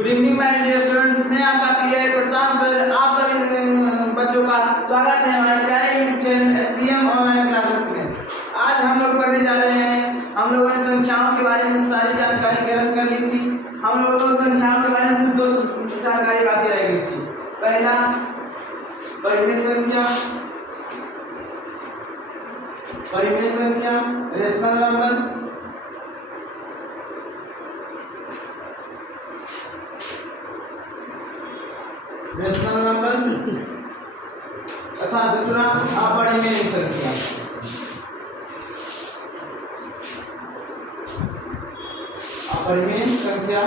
Good evening my dear students, मैं आपका pi प्रशांत sir आप सभी बच्चों का स्वागत है हमारे प्यारे YouTube channel SBM online classes में। आज हम लोग पढ़ने जा रहे हैं। हम लोगों ने संख्याओं के बारे में सारी जानकारी ग्रहण कर ली थी। हम लोगों को संख्याओं के बारे में सिर्फ दो जानकारी बाकी रह गई थी। पहला परिमेय संख्या, रेशनल नंबर, रेशनल नंबर तथा दूसरा अपरिमेय संख्या। अपरिमेय संख्या,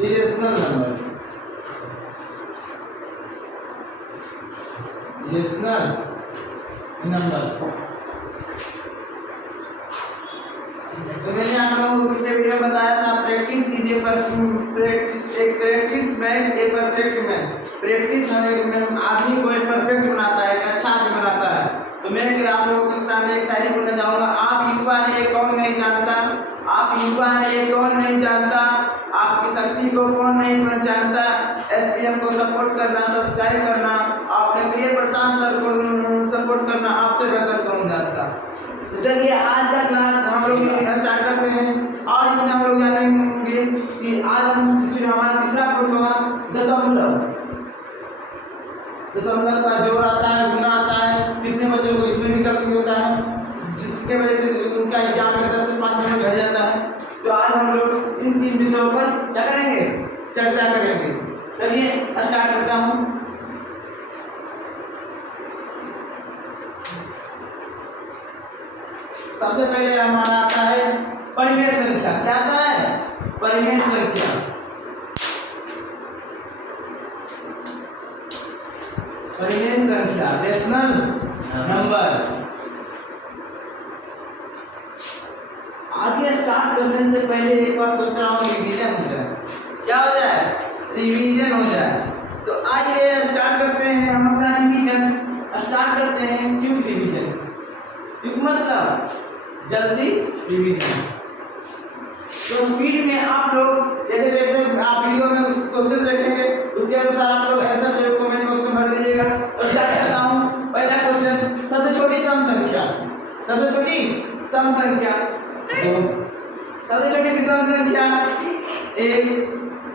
इरेशनल नंबर, इरेशनल नंबर। तो मैंने आप लोगों को पिछले वीडियो में बताया था practice is a practice make a perfect man. Practice हमें आदमी को एक परफेक्ट बनाता है, एक अच्छा आदमी बनाता है। तो मैं आप लोगों के सामने एक शायरी बोलना चाहूँगा। आप युवा हैं ये कौन नहीं जानता, आप युवा हैं ये कौन नहीं जानता, आपकी शक्ति को कौन नहीं पहचानता। एसपीएम को सपोर्ट करना, सब्सक्राइब करना, अपने प्रिय प्रशांत सर को सपोर्ट करना आपसे बेहतर कौन जानता। तो चलिए आज का क्लास हम लोग स्टार्ट करते हैं और इसमें हम लोग जानेंगे कि आज हम फिर हमारा तीसरा पार्ट होगा दशमलव। दशमलव का जोड़ आता है, गुना आता है, कितने बच्चों को इसमें भी गलती होता है जिसके वजह से उनका एग्जाम में 10 से 5 नंबर घट जाता है। तो आज हम लोग इन 3 विषयों पर क्या करेंगे, चर्चा करेंगे। चलिए स्टार्ट करता हूँ। सबसे पहले हमारा आता है परिमेय संख्या। क्या आता है? परिमेय संख्या। परिमेय संख्या, रेशनल नंबर। आगे स्टार्ट करने से पहले एक बार सोच रहा हूँ रिवीजन हो जाए। क्या हो जाए? रिवीजन हो जाए। तो आइए स्टार्ट करते हैं हम अपना रिवीजन। स्टार्ट करते हैं क्विक रिवीजन। क्विक मतलब जल्दी रिवीजन। तो स्पीड में आप लोग जैसे जैसे आप वीडियो में क्वेश्चन देखेंगे उसके अनुसार आप लोग आंसर जरूर कमेंट बॉक्स में भर दीजिएगा। तो स्टार्ट करता हूँ। पहला क्वेश्चन, सबसे छोटी सम संख्या। सबसे छोटी सम संख्या 2, सबसे छोटी विषम संख्या 1,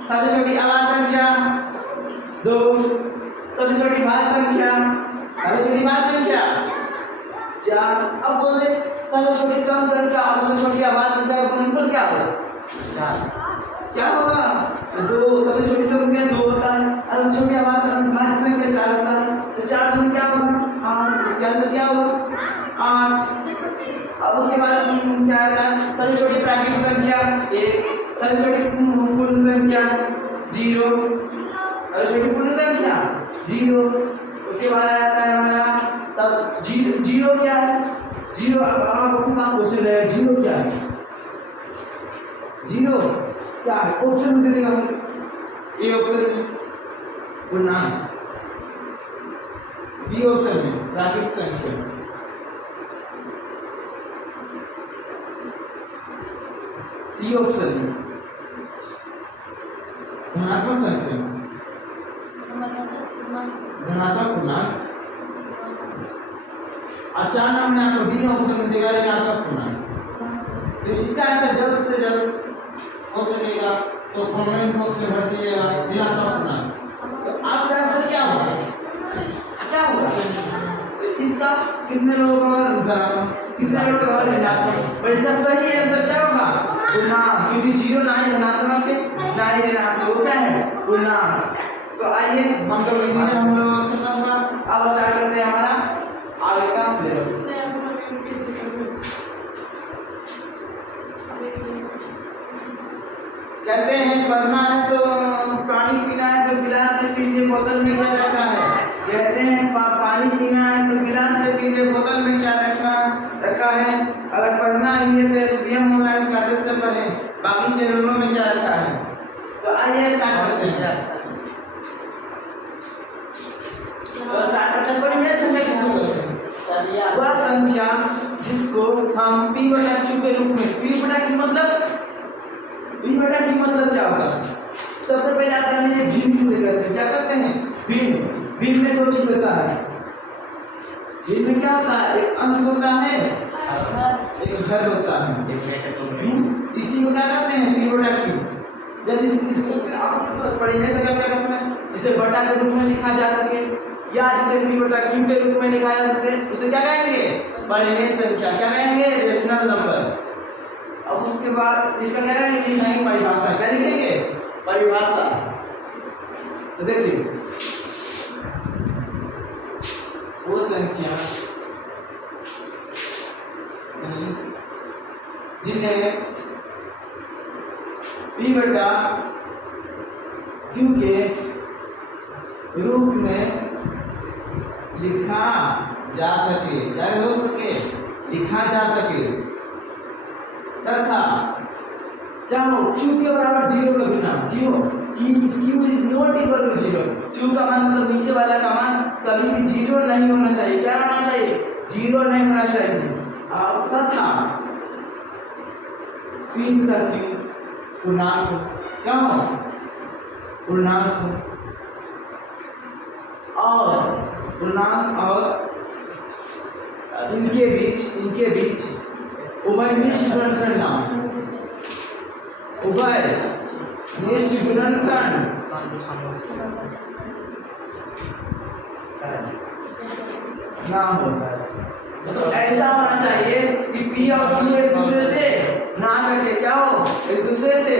सबसे छोटी अभाज्य संख्या 2, सबसे छोटी भाज्य संख्या, सबसे छोटी भाज्य संख्या 4। अब बोले सबसे छोटी सम संख्या और सबसे छोटी अभाज्य संख्या का गुणनफल क्या होगा? 4। क्या होगा? 2। सबसे छोटी सम संख्या 2 होता है और सबसे छोटी भाज्य संख्या 4 होता है। तो 4 गुना क्या होगा? 8। इसका आंसर क्या होगा? 8। अब उसके बाद क्या आता है? सबसे छोटी प्राकृतिक संख्या 1, सबसे छोटी पूर्ण संख्या 0, सबसे छोटी पूर्ण संख्या 0। उसके बाद आता है हमारा सब 0 क्या है? 0 अब आपके पास क्वेश्चन है 0 क्या है? 0 क्या है? ऑप्शन में दे देगा ए ऑप्शन में पूर्णांक, बी ऑप्शन में प्राकृतिक संख्या, सी ऑप्शन में धनात्मक संख्या, धनात्मक पूर्णांक। अच्छा नाम ने आपको बी ऑप्शन में देगा ऋणात्मक पूर्णांक। तो इसका आंसर जल्द से जल्द हो सकेगा तो कमेंट बॉक्स में भर दीजिएगा ऋणात्मक पूर्णांक। तो आपका आंसर क्या होगा? क्या होगा? तो इसका कितने लोगों का धनात्मक, कितने लोगों का ऋणात्मक? और इसका सही आंसर क्या होगा? पूर्णांक, क्योंकि 0 ना ही धनात्मक है ना ही ऋणात्मक होता है, पूर्णांक। तो आइए हम लोग रिवीजन हम लोग खत्म हुआ। अब स्टार्ट करते हैं हमारा आगे का सिलेबस। कहते हैं पढ़ना है तो पानी पीना है तो गिलास से पीजिए, बोतल में क्या रखा है? कहते हैं पानी पीना है तो गिलास से पीजिए, बोतल में क्या रखा है? अगर पढ़ना ही है तो एसबीएम ऑनलाइन क्लासेस से पढ़ें, बाकी शेड्यूलों में क्या रखा है। तो आइए स्टार्ट करते हैं। तो स्टार्ट करते हैं परिमेय संख्या किसको बोलते हैं? वह संख्या जिसको हम p/q के रूप में, p/q मतलब V बटा Q मतलब क्या होगा? सबसे पहले आप जान लीजिए भिन्न किसे कहते हैं। क्या कहते हैं? भिन्न। भिन्न में दो चीज होता है। भिन्न में क्या होता है? एक अंश होता है, एक हर होता है। इसी को क्या कहते हैं? P बटा Q। यदि इसको आप पढ़ने से क्या कर सकते हैं? जिसे बटा के रूप में लिखा जा सके या जिसे P बटा Q के रूप में लिखा जा सके, उसे क्या कहेंगे? परिमेय संख्या। क्या कहेंगे? Rational number. अब उसके बाद इसका क्या करेंगे? लिखेंगे परिभाषा। क्या लिखेंगे? परिभाषा। तो देखिए वो संख्या जिन्हें P बटा Q के रूप में लिखा जा सके, क्या हो सके? लिखा जा सके, तथा क्या हो? Q के बराबर 0 कभी ना। Q is not equal to 0। Q का मान मतलब नीचे वाला का मान कभी भी 0 नहीं होना चाहिए। क्या होना चाहिए? 0 नहीं होना चाहिए। तथा P तथा Q पूर्णांक क्या हो? पूर्णांक और इनके बीच उभयनिष्ठ गुणनखंड ना हो। तो ऐसा होना चाहिए कि P और Q एक दूसरे से ना कटे। क्या हो? एक दूसरे से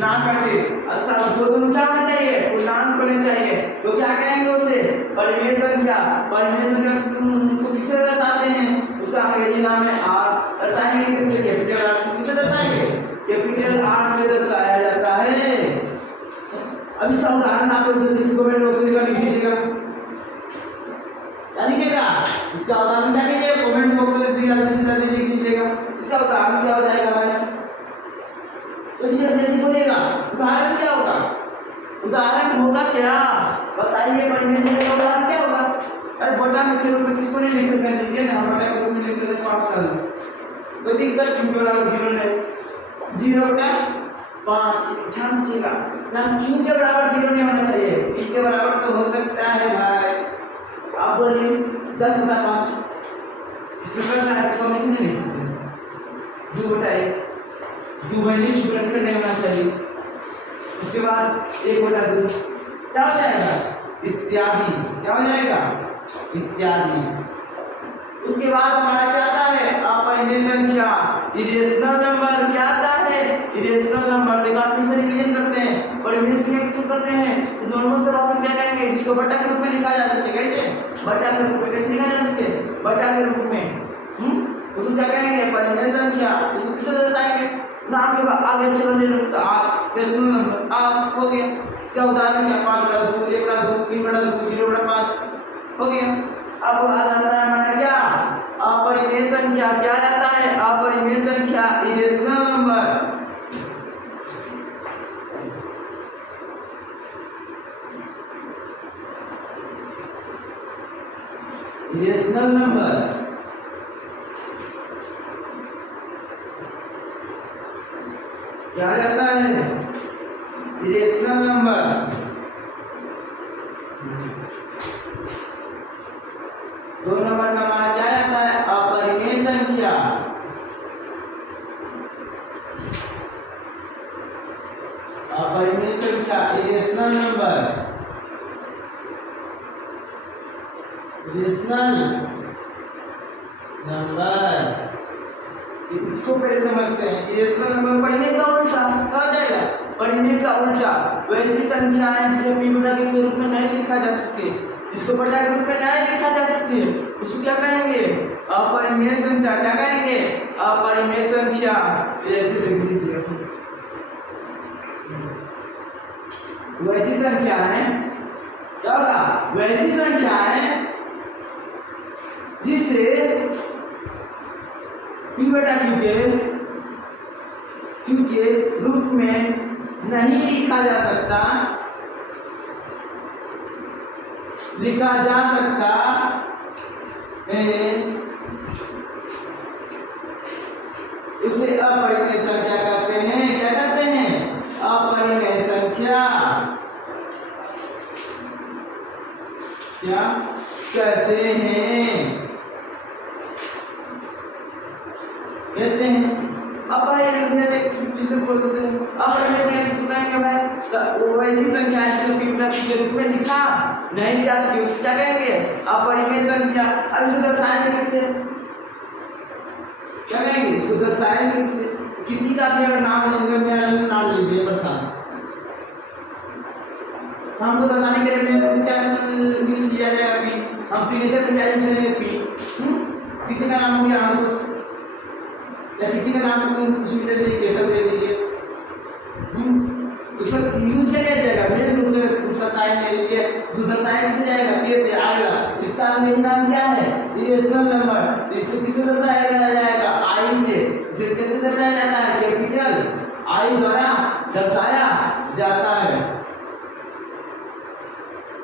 ना कटे। अर्थात दोनों क्या होना चाहिए? पूर्णांक होने चाहिए। तो क्या कहेंगे उसे? परिमेय संख्या। परिमेय संख्या को किससे दर्शाते हैं? उसका अंग्रेजी नाम है R। दर्शाएंगे किससे? कैपिटल R से। किससे दर्शाएंगे? कैपिटल R से दर्शाया जाता है। अब इसका उदाहरण आप लोग जल्दी से कमेंट बॉक्स में लिख दीजिएगा। क्या लिखेगा? इसका उदाहरण क्या कीजिए? कमेंट बॉक्स में जल्दी से जल्दी लिख दीजिएगा। इसका उदाहरण क्या हो जाएगा भाई? जल्दी से जल्दी बोलिएगा। उदाहरण क्या होगा? उदाहरण होगा क्या? बताइए। परिमेय संख्या का उदाहरण क्या होगा? अरे बटा में के रूप में किसको नहीं लिख सकते? लीजिए ना, बटा के रूप में लिख देते हैं 5 डाल दो। कोई दिक्कत Q के बराबर 0 नहीं। 0 बटा 5। ध्यान दीजिएगा ना, Q के बराबर 0 नहीं होना चाहिए। P के बराबर तो हो सकता है भाई। आप बोलिए 10 बटा 5। इसमें करना है, इसको नहीं लिख सकते। 2 बटा 1। उभयनिष्ठ गुणनखंड नहीं होना चाहिए। उसके बाद 1 बटा 2 क्या हो जाएगा? इत्यादि। क्या हो जाएगा? इत्यादि। उसके बाद हमारा क्या आता है? अपरिमेय संख्या, इरेशनल नंबर। क्या आता है? Irrational number. देखो आप फिर से रिवीजन करते हैं। परिमेय संख्या किसको करते हैं? तो नॉर्मल से भाषा क्या कहेंगे? जिसको बटा के रूप में लिखा जा सके। कैसे? बटा के रूप में। कैसे लिखा जा सके? बटा के रूप में। उसको क्या कहेंगे? परिमेय संख्या। उसको किससे दर्शाएंगे? नाम के बाद आगे चलो ले लो तो R। रेशनल नंबर R हो गया। इसका उदाहरण क्या? 5 बटा 2, 1 बटा 2, 3 बटा 2, 0 बटा 5 हो गया। अब आ जाता है हमारा क्या? अपरिमेय संख्या। क्या आता है? अपरिमेय संख्या, इरेशनल नंबर। इरेशनल नंबर क्या जाता है? Irrational number. 2 नंबर का हमारा क्या आता है? अपरिमेय संख्या। अपरिमेय संख्या, इरेशनल नंबर। Irrational number. इसको पहले समझते हैं। इरेशनल नंबर परिमेय का उल्टा क्या हो जाएगा? परिमेय का उल्टा। वैसी संख्या है जिसे P बटा Q के रूप में नहीं लिखा जा सके, इसको बटा के रूप में नहीं लिखा जा सके, उसको क्या कहेंगे? अपरिमेय संख्या। क्या कहेंगे? अपरिमेय संख्या। ऐसे लिख लीजिए। वैसी संख्या है, क्या होगा? वैसी संख्या है जिसे P बटा Q के रूप में नहीं लिखा जा सकता, लिखा जा सकता है, उसे अपरिमेय संख्या कहते हैं। क्या कहते हैं? क्या कहते हैं। अब भाई किसे बोल देते हैं, अब ऐसे सुनाएंगे भाई तो वो ऐसी संख्या है जिसे विकल्प के रूप में लिखा नहीं जा सकती, उसको क्या कहेंगे अपरिमेय संख्या। अब इसको दर्शाएंगे किससे, क्या कहेंगे, इसको दर्शाएंगे किससे, किसी का भी अगर नाम है, मेरा नाम लीजिए प्रसाद, हमको दर्शाने के लिए क्या यूज किया जाएगा अभी, हम सिग्नेचर पे क्या यूज करेंगे, किसी का नाम हो गया हमको, या किसी का नाम कुछ भी ले लीजिए, कैसा ले लीजिए, उसका यूज क्या किया जाएगा, मेन रूप से उसका साइन ले लीजिए, उसका साइन कैसे जाएगा, कैसे आएगा, इसका मेन नाम क्या है इरेशनल नंबर, तो इसको किससे दर्शाया जाएगा, आई से, इसे कैसे दर्शाया जाता है, कैपिटल आई द्वारा दर्शाया जाता है।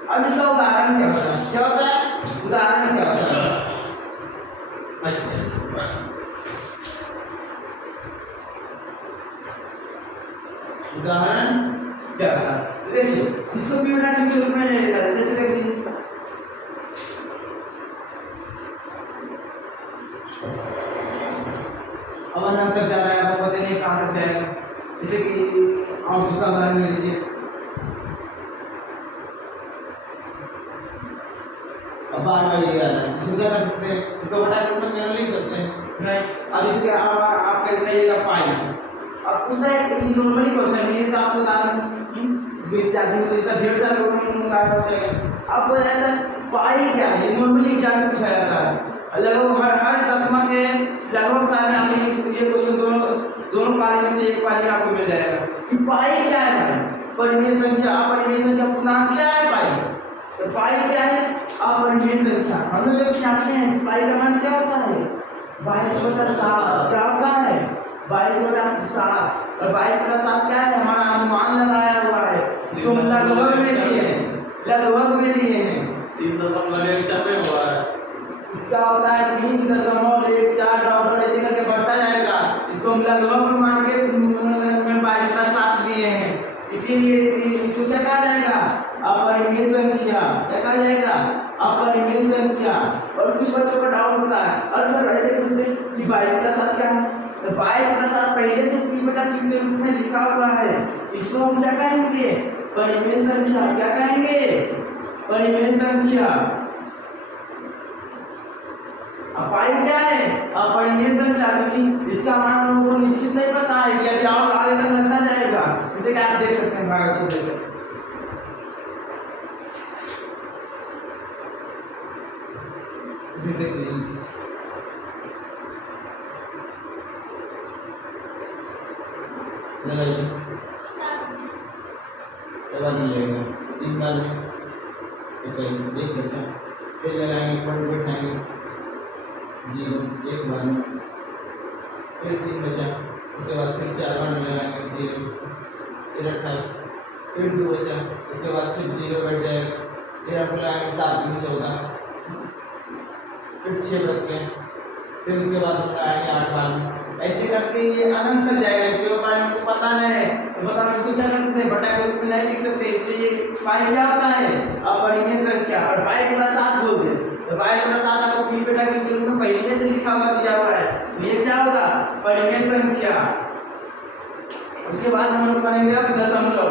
अब इसका उदाहरण क्या होता है, क्या होता है उदाहरण क्या होता है, उदाहरण क्या होता है, देखिए इसको पीड़ा के रूप में ले लेगा, जैसे देख लीजिए अब अनंत तक जा रहा है, आपको पता नहीं कहाँ तक जाएगा, जैसे कि आप दूसरा उदाहरण ले लीजिए, अब बार बार ये आता है, इसको क्या कर सकते हैं, इसको बड़ा रूप में केवल लिख सकते हैं, राइट। अब इसके आप कहिएगा पाई, अब उसका एक नॉर्मली क्वेश्चन है, तो आपको बता दूं इत्यादि में तो इसका ढेर सारे लोगों को उदाहरण हो जाएगा। अब बोला जाता है पाई क्या है, नॉर्मली एग्जाम में पूछा जाता है, लगभग हर दसवां के लगभग साल में आपको ये क्वेश्चन दोनों पाली में से एक पाली में आपको मिल जाएगा कि पाई क्या है, भाई परिमेय संख्या, अपरिमेय संख्या पूर्णांक क्या है पाई, तो पाई क्या है अपरिमेय संख्या। हम लोग जानते हैं पाई का मान क्या होता है 22/7, क्या होता है 22/7, और 22/7 क्या है हमारा अनुमान लगाया हुआ है, इसको हम लगभग में लिए हैं, लगभग में लिए हैं 3.14 हुआ है, इसका होता है 3.14 डॉलर ऐसे करके बढ़ता जाएगा, इसको हम लगभग में मान के 22/7 दिए हैं, इसीलिए इसको क्या कहा जाएगा अपरिमेय संख्या, क्या कहा जाएगा अपरिमेय संख्या। और कुछ बच्चों का डाउट होता है और सर ऐसे पूछते हैं कि 22/7 क्या है, तो 22/7 पहले से p/q के रूप में लिखा हुआ है, इसको हम क्या कहेंगे परिमेय संख्या, क्या कहेंगे परिमेय संख्या। अब पाई क्या है अपरिमेय संख्या, क्योंकि इसका मान हम लोगों को निश्चित नहीं पता है कि अभी और आगे तक बनता जाएगा, इसे क्या आप देख सकते हैं भाग को देखकर, इसे देख लीजिए लगाइए, बार मिलेगा 3 बार में 21 एक बचा, फिर लगाएंगे पॉइंट बैठाएंगे 0 एक बार में, फिर 3 बचा, उसके बाद फिर 4 बार में लगाएंगे 0, फिर 28, फिर 2 बचा, उसके बाद फिर 0 बैठ जाएगा, फिर आप लगाएंगे 7 दूनी 14, फिर 6 बच गए, फिर उसके बाद हम लगाएंगे 8 बार में, ऐसे करके ये अनंत तक जाएगा। इसके ऊपर हमको पता नहीं है तो बता हम इसको क्या कर सकते हैं बटा के रूप में नहीं लिख सकते, इसलिए ये पाई क्या होता है अपरिमेय संख्या। और 22/7 बोल दे तो 22/7 आपको p/q के रूप में पहले से लिखा हुआ दिया हुआ है, तो ये क्या होगा परिमेय संख्या। उसके बाद हम लोग बनेंगे अब दशमलव,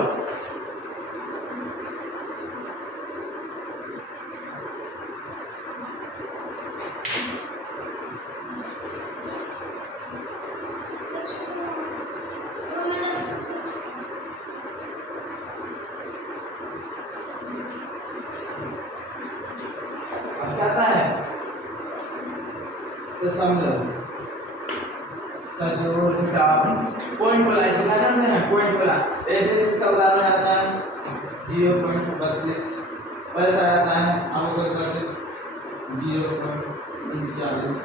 दशमलव का जोड़ घटाव पॉइंट वाला, इसे क्या कहते हैं पॉइंट वाला। ऐसे इसका उदाहरण आता है 0.32, ऐसा आता है आपको 0.39।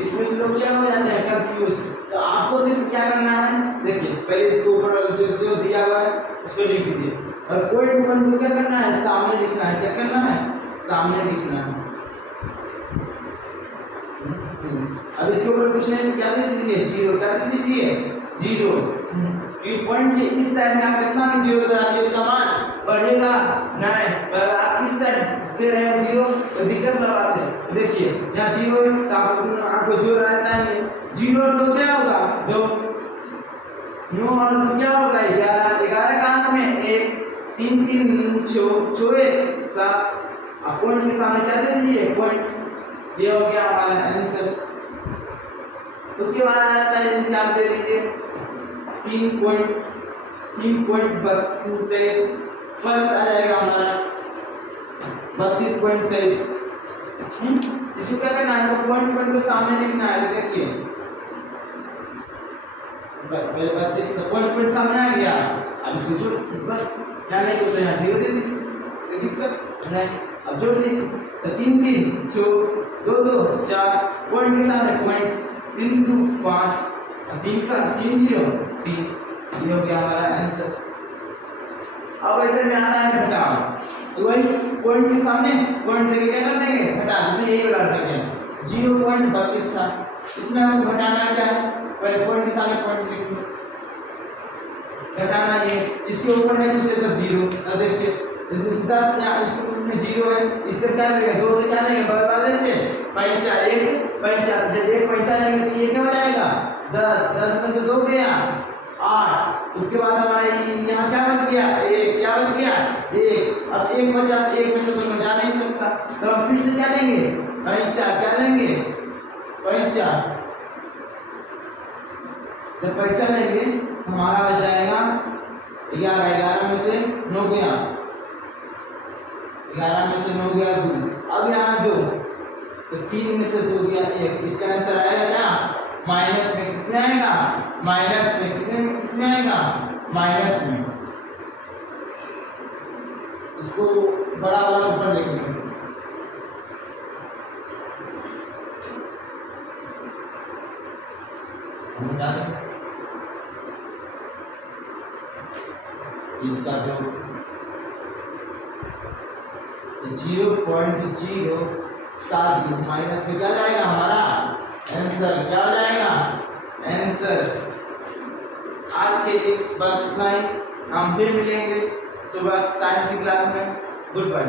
इसमें लोग क्या हो जाते हैं कंफ्यूज, तो आपको सिर्फ क्या करना है, देखिए पहले इसके ऊपर जो दिया हुआ है उसको लिख दीजिए, और पॉइंट को क्या करना है सामने लिखना है, क्या करना है सामने लिखना है। अब इसके ऊपर कुछ नहीं, क्या लिख दीजिए 0, क्या लिख दीजिए 0। ये पॉइंट के इस साइड में आप कितना भी 0 बना दीजिए उसका मान पढ़िएगा नहीं, पर आप इस साइड दे रहे हैं 0 तो दिक्कत का बात है। देखिए यहाँ 0 है तो आपको जो रहता है 0 और 2 क्या होगा 2, 9 और 2 क्या होगा 11, 11 का अंत में 1, 3 3 छोए 7, आप पॉइंट के सामने क्या दे दीजिए पॉइंट, ये हो गया हमारा आंसर। उसके बाद आ जाता है जैसे आप दे लीजिए 3.32 प्लस आ जाएगा हमारा 32.23। इसको क्या करना है तो पॉइंट को सामने लिखना है। तो देखिए 32 तो पॉइंट सामने आ गया, अब इसको जोड़ बस क्या नहीं तो यहाँ 0 दे दीजिए, कोई दिक्कत नहीं। अब जोड़ दीजिए तो 3 3 2 2 4 पॉइंट के सामने पॉइंट 3 2 5 3 का 3 0 3, ये हो गया हमारा आंसर। अब ऐसे में आ रहा है घटाव, तो वही पॉइंट के सामने पॉइंट लेके क्या कर देंगे घटा, जैसे यही वाला रख देंगे 0.32 था, इसमें हमको घटाना क्या है पहले पॉइंट के सामने पॉइंट लिख लो, घटाना ये इसके ऊपर नहीं कुछ तो 0। अब देखिए 10 यहाँ इसको उसमें 0 है, इससे क्या लेंगे 2 से क्या लेंगे बगल वाले से 5 1 5, जब 1 5 लेंगे तो ये क्या हो जाएगा 10, 10 में से 2 गया 8, उसके बाद हमारा यहाँ क्या बच गया 1, क्या बच गया 1, अब 1 बचा, 1 में से 2 में जा नहीं सकता, तो हम फिर से क्या लेंगे 5, क्या लेंगे 5, जब 5 लेंगे हमारा बच जाएगा 11, 11 में से 9 गया, 11 में से 9 गया 2, अब यहाँ 2 तो 3 में से 2 गया 1, इसका आंसर आएगा क्या माइनस में, किसमें आएगा माइनस में, कितने में किसमें आएगा माइनस में। इसको बड़ा वाला ऊपर लिख लेंगे, इसका जो 0.07 माइनस में क्या जाएगा हमारा आंसर, क्या हो जाएगा आंसर। आज के लिए बस इतना ही, हम फिर मिलेंगे सुबह साइंस की क्लास में। Good bye.